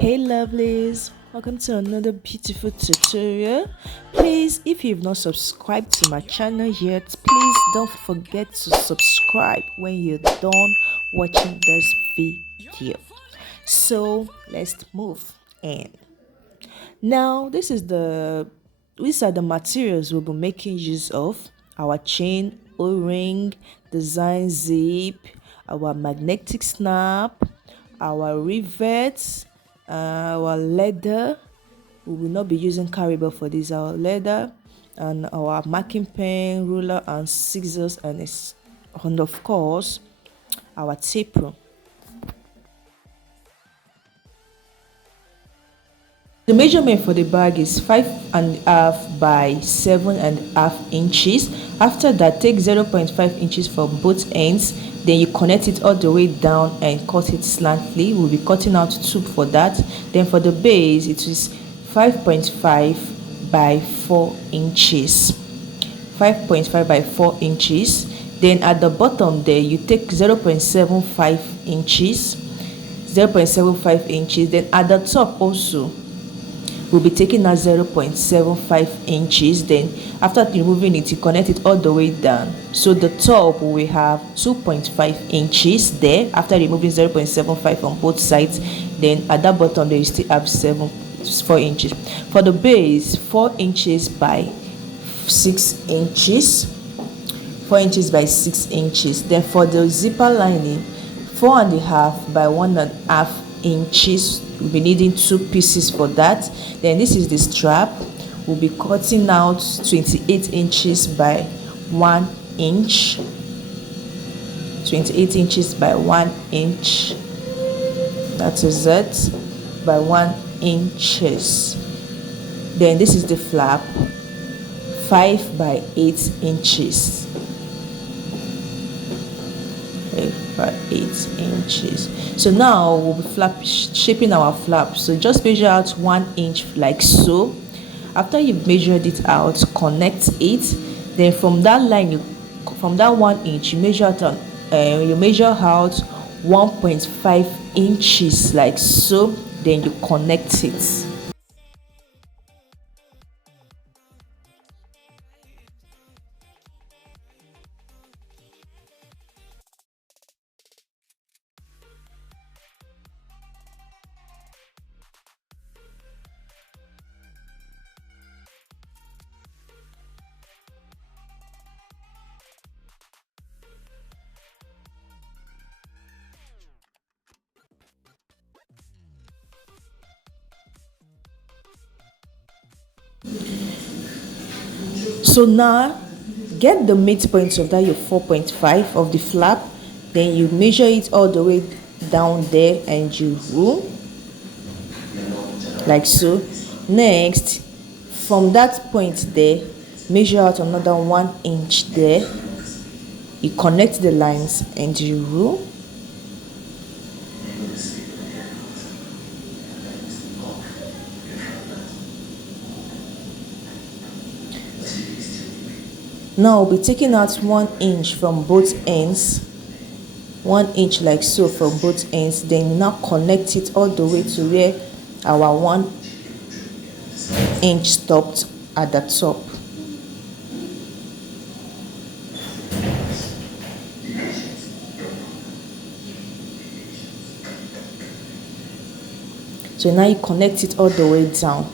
Hey lovelies, welcome to another beautiful tutorial. Please, if you've not subscribed to my channel yet, please don't forget to subscribe when you're done watching this video. So let's move in. Now, these are the materials we'll be making use of: our chain, O-ring, design zip, our magnetic snap, our rivets, our leather. We will not be using carrier for this. Our leather and our marking pen, ruler, and scissors, and of course our tape rule. The measurement for the bag is 5.5 by 7.5 inches. After that, take 0.5 inches from both ends. Then you connect it all the way down and cut it slantly. We'll be cutting out tube for that. Then for the base, it is 5.5 by 4 inches. 5.5 by 4 inches. Then at the bottom there, you take 0.75 inches. 0.75 inches. Then at the top also, we'll be taking out 0.75 inches. Then after removing it, you connect it all the way down, so the top we have 2.5 inches there after removing 0.75 on both sides. Then at that bottom there you still have 4 inches. For the base, 4 inches by 6 inches. 4 inches by 6 inches. Then for the zipper lining, 4.5 by 1.5 inches. We'll be needing 2 pieces for that. Then this is the strap. We'll be cutting out 28 inches by 1 inch. 28 inches by 1 inch. That is it, by 1 inches. Then this is the flap, 5 by 8 inches. 5 by 8 inches. So now we'll be shaping our flap. So just measure out 1 inch like so. After you've measured it out, connect it. Then from that line, from that 1 inch, you measure out 1.5 inches like so. Then you connect it. So now get the midpoint of that your 4.5 of the flap. Then you measure it all the way down there and you rule like so. Next, from that point there, measure out another 1 inch there. You connect the lines and you rule. Now we'll be taking out 1 inch from both ends. 1 inch like so from both ends. Then now connect it all the way to where our 1 inch stopped at the top. So now you connect it all the way down.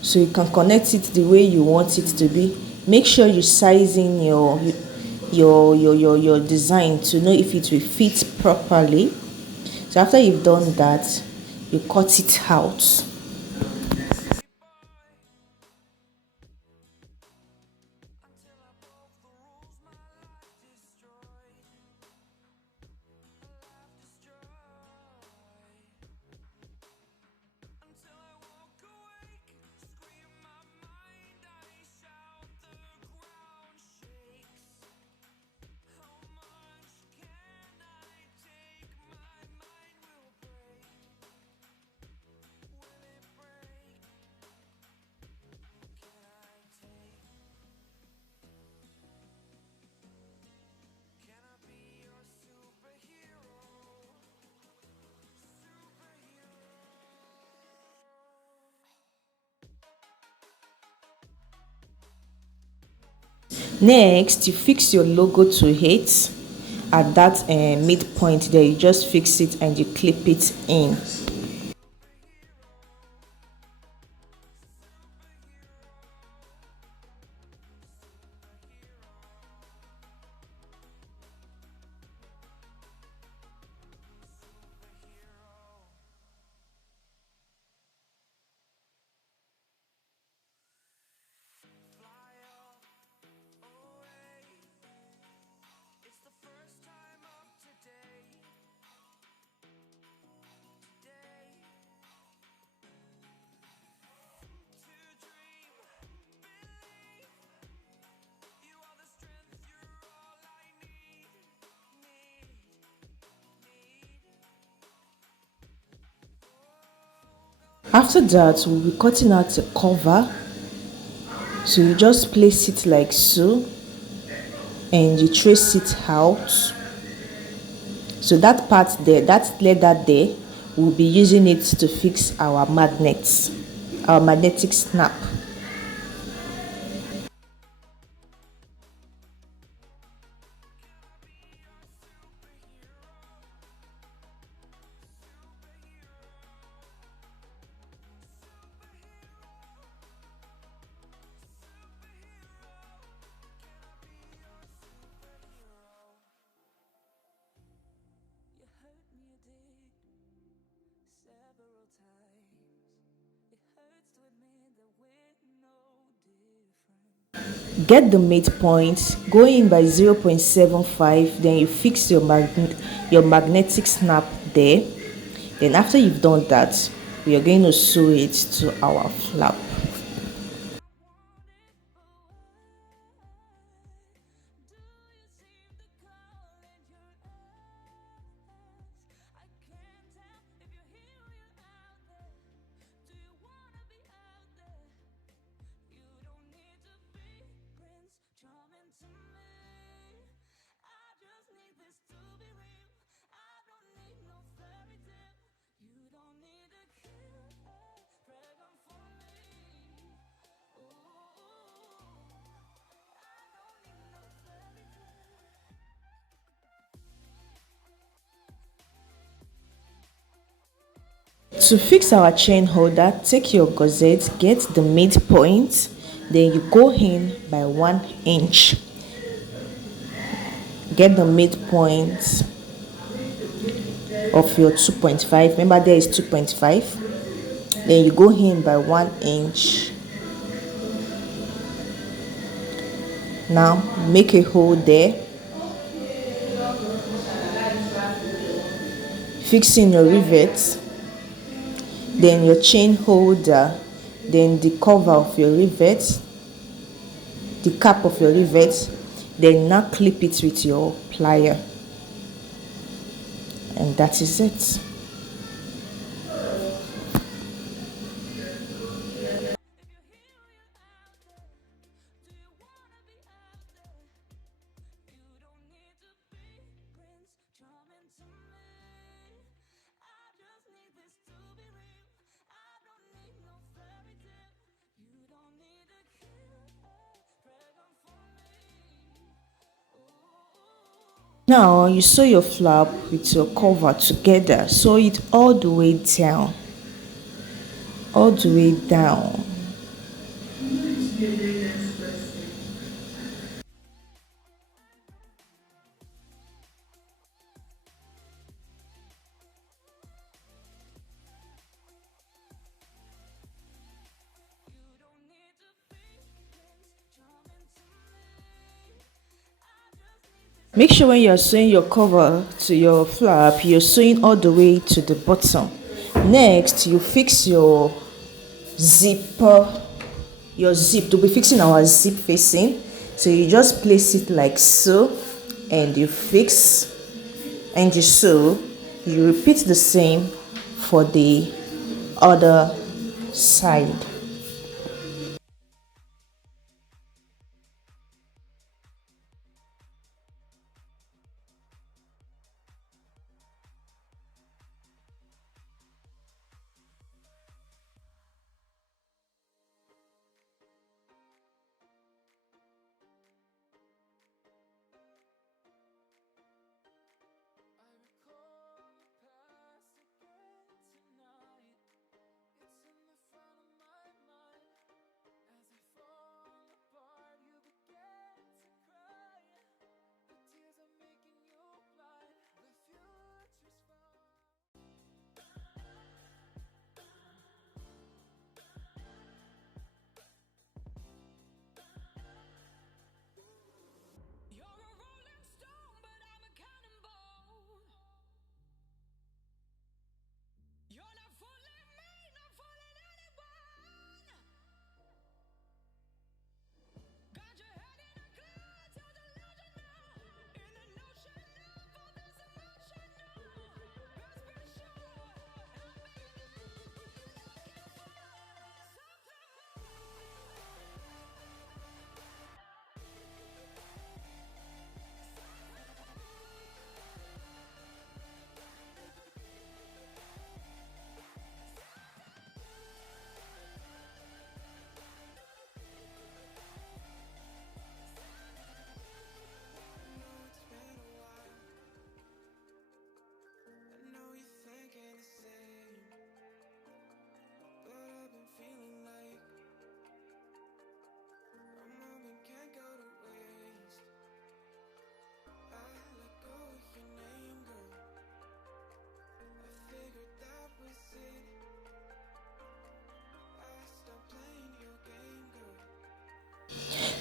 So you can connect it the way you want it to be. Make sure you size in your design to know if it will fit properly. So after you've done that, you cut it out. Next, you fix your logo to it. At that midpoint there, you just fix it and you clip it in. After that, we'll be cutting out a cover. So you just place it like so and you trace it out. So that part there, that leather there, we'll be using it to fix our magnets, our magnetic snap. Get the midpoint, go in by 0.75, then you fix your magnetic snap there. Then after you've done that, we are going to sew it to our flap. To fix our chain holder, take your gauze, get the midpoint, then you go in by 1 inch. Get the midpoint of your 2.5. Remember, there is 2.5. Then you go in by 1 inch. Now make a hole there. Fix in your rivets. Then your chain holder, then the cover of your rivet, the cap of your rivet, then now clip it with your plier, and that is it. Now you sew your flap with your cover together. Sew it all the way down. All the way down. Make sure when you're sewing your cover to your flap, you're sewing all the way to the bottom. Next, you fix your zipper, your zip. To be fixing our zip facing, so you just place it like so, and you fix, and you sew. You repeat the same for the other side.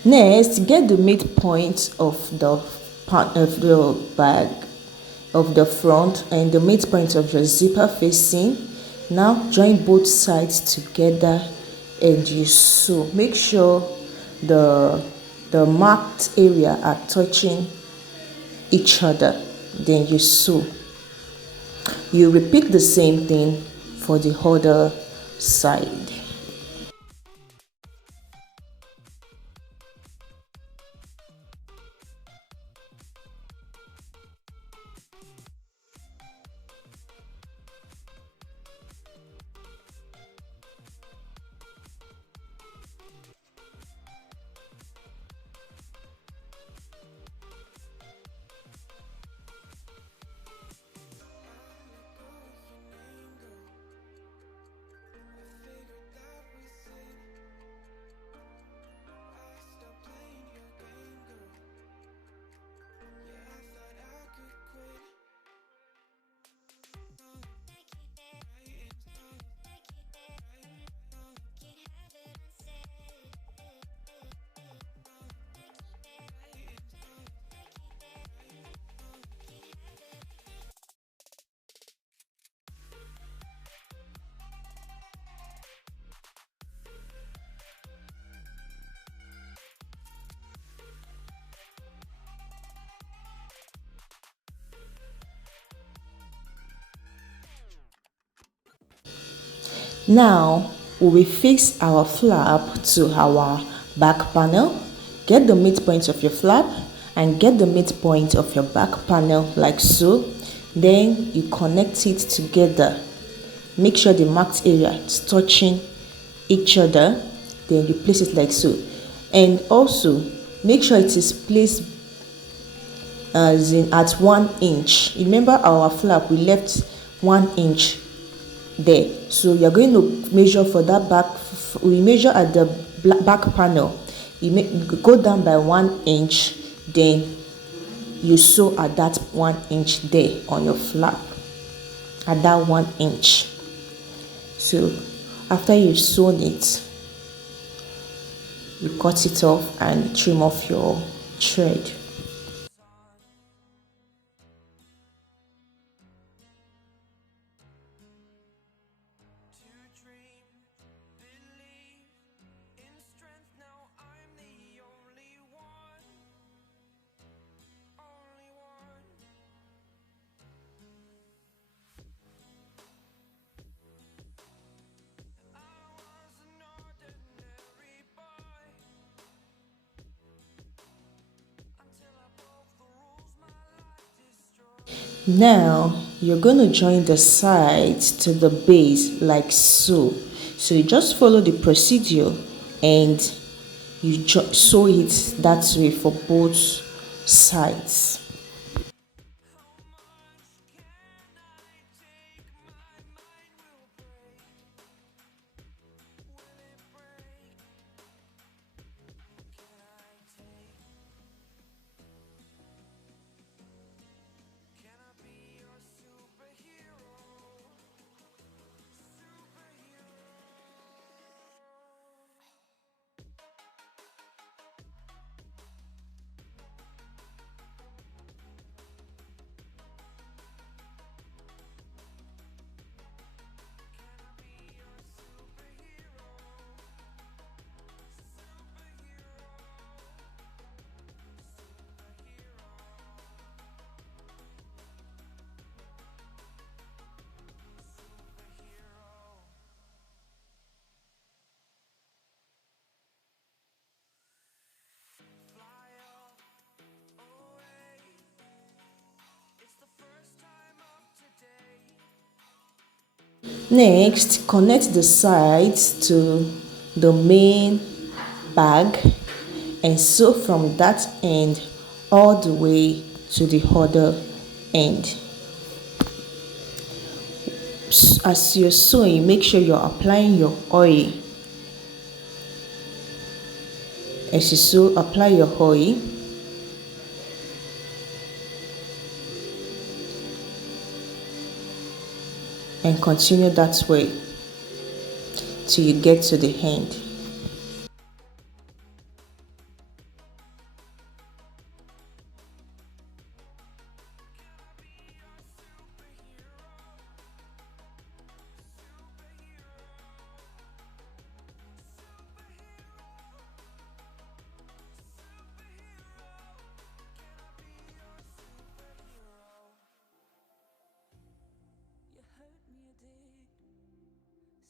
Next, get the midpoint of the part of the bag of the front and the midpoint of your zipper facing. Now join both sides together and you sew. Make sure the marked area are touching each other, then you sew. You repeat the same thing for the other side. Now we will fix our flap to our back panel. Get the midpoint of your flap and get the midpoint of your back panel like so. Then you connect it together. Make sure the marked area is touching each other. Then you place it like so. And also make sure it is placed as in at 1 inch. Remember our flap, we left 1 inch there, so you're going to measure for that back. We measure at the back panel, you go down by 1 inch, then you sew at that 1 inch there on your flap, at that 1 inch. So after you've sewn it, you cut it off and trim off your thread. Now you're going to join the sides to the base like so. So you just follow the procedure and you sew it that way for both sides. Next, connect the sides to the main bag and sew from that end all the way to the other end. As you're sewing, make sure you're applying your oil. As you sew, apply your oil. And continue that way till you get to the end. did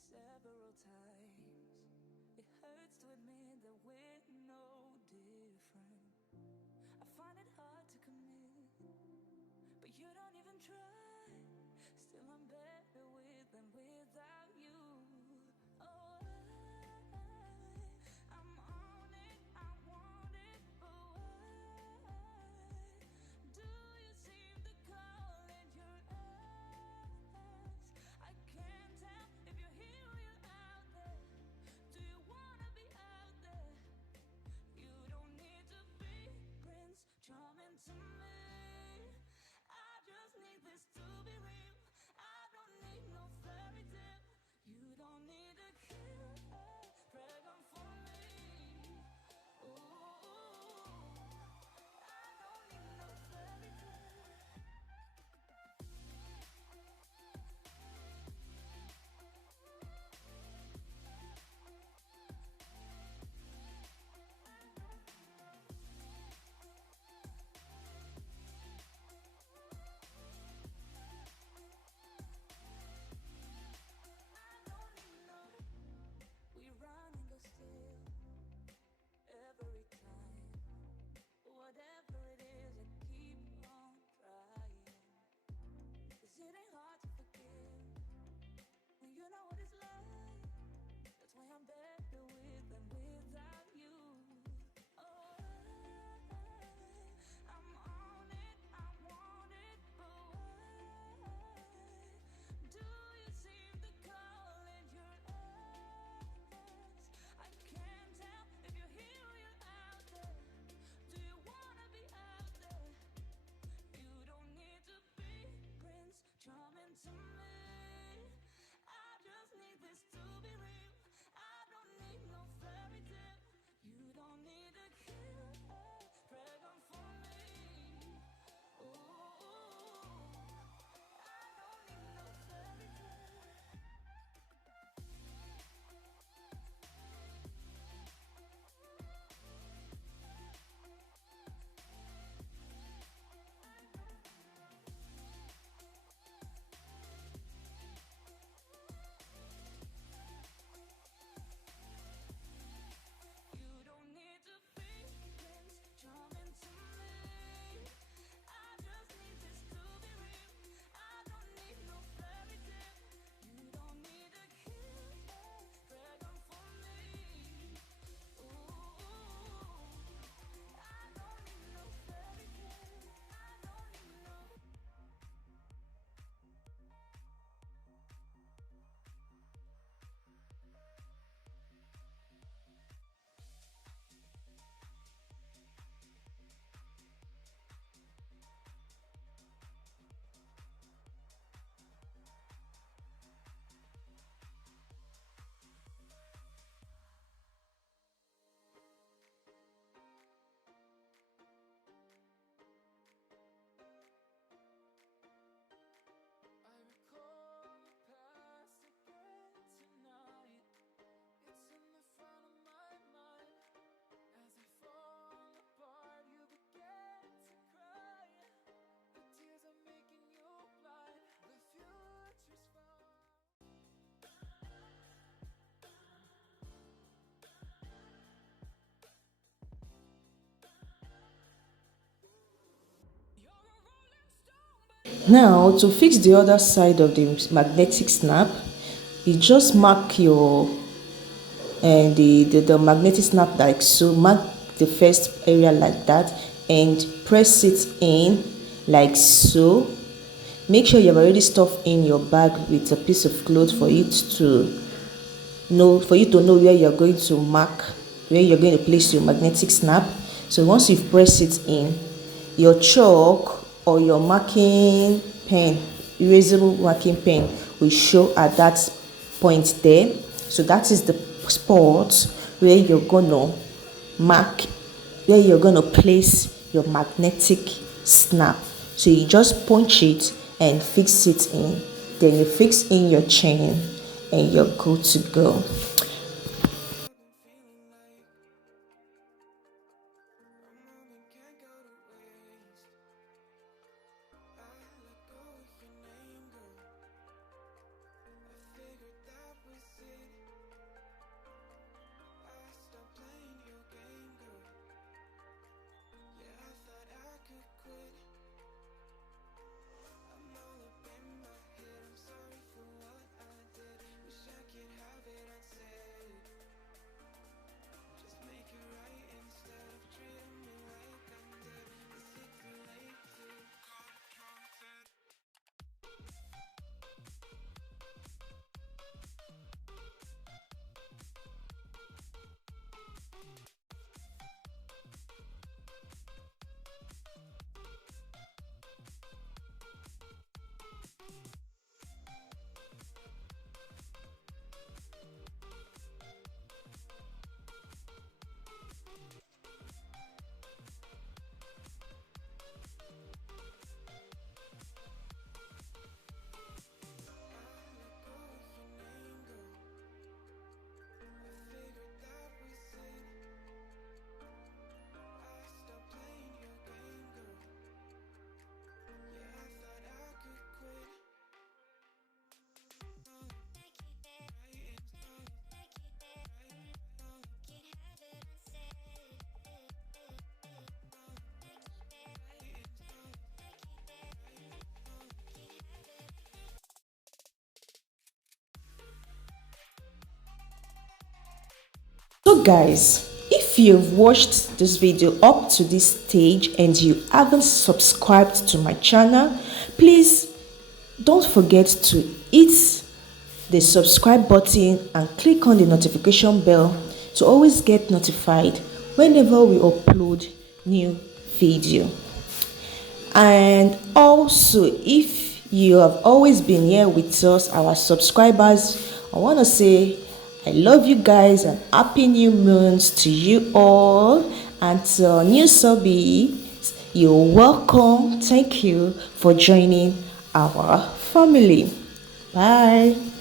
several times. It hurts to admit that we're no different. I find it hard to commit, but you don't even try. Still I'm better with than without you. Oh, I'm on it, I want it, but why do you seem to call it your eyes? I can't tell if you're here or you're out there. Do you wanna be out there? You don't need to be Prince Charming to me. I just need this to be real. I don't need no fairy tale. You don't need a killer dragon for me. Ooh, I don't need no fairy tale. I don't need no. We run and go still every time. Whatever it is, I keep on trying. 'Cause it ain't hard to forgive when you know what it's like. That's why I'm better with than without you. Oh, I'm on it, I want it, but why do you seem to call it your eyes? I can't tell if you're here or you're out there. Do you wanna be out there? You don't need to be Prince Charming to me. I just need this to be real. I don't need no fairy tale. You don't need a killer dragon for me. Ooh, I don't need no fairy tale. You don't need to be Prince Charming to me. I just need this to be real. I don't need no fairy tale. You don't need a killer dragon for me. Ooh, I don't need no fairy tale. I don't need no. I recall the past again tonight. It's in the front of my mind. As I fall apart, you begin to cry. The tears are making you blind. The future's far. You're a rolling stone, but Now, to fix the other side of the magnetic snap, you just mark your the magnetic snap like so. Mark the first area like that and press it in like so. Make sure you've already stuffed in your bag with a piece of cloth for you to know where you're going to mark, where you're going to place your magnetic snap. So once you've pressed it in, your chalk or your marking pen, erasable marking pen, will show at that point there. So that is the spot where you're gonna mark, where you're gonna place your magnetic snap. So you just punch it and fix it in. Then you fix in your chain and you're good to go. I've been feeling like a moment can't go to waste. I let go of your name, girl. So guys, if you've watched this video up to this stage and you haven't subscribed to my channel, please don't forget to hit the subscribe button and click on the notification bell to always get notified whenever we upload new video. And also, if you have always been here with us, our subscribers, I want to say I love you guys and happy new months to you all. And to new subbies, you're welcome. Thank you for joining our family. Bye.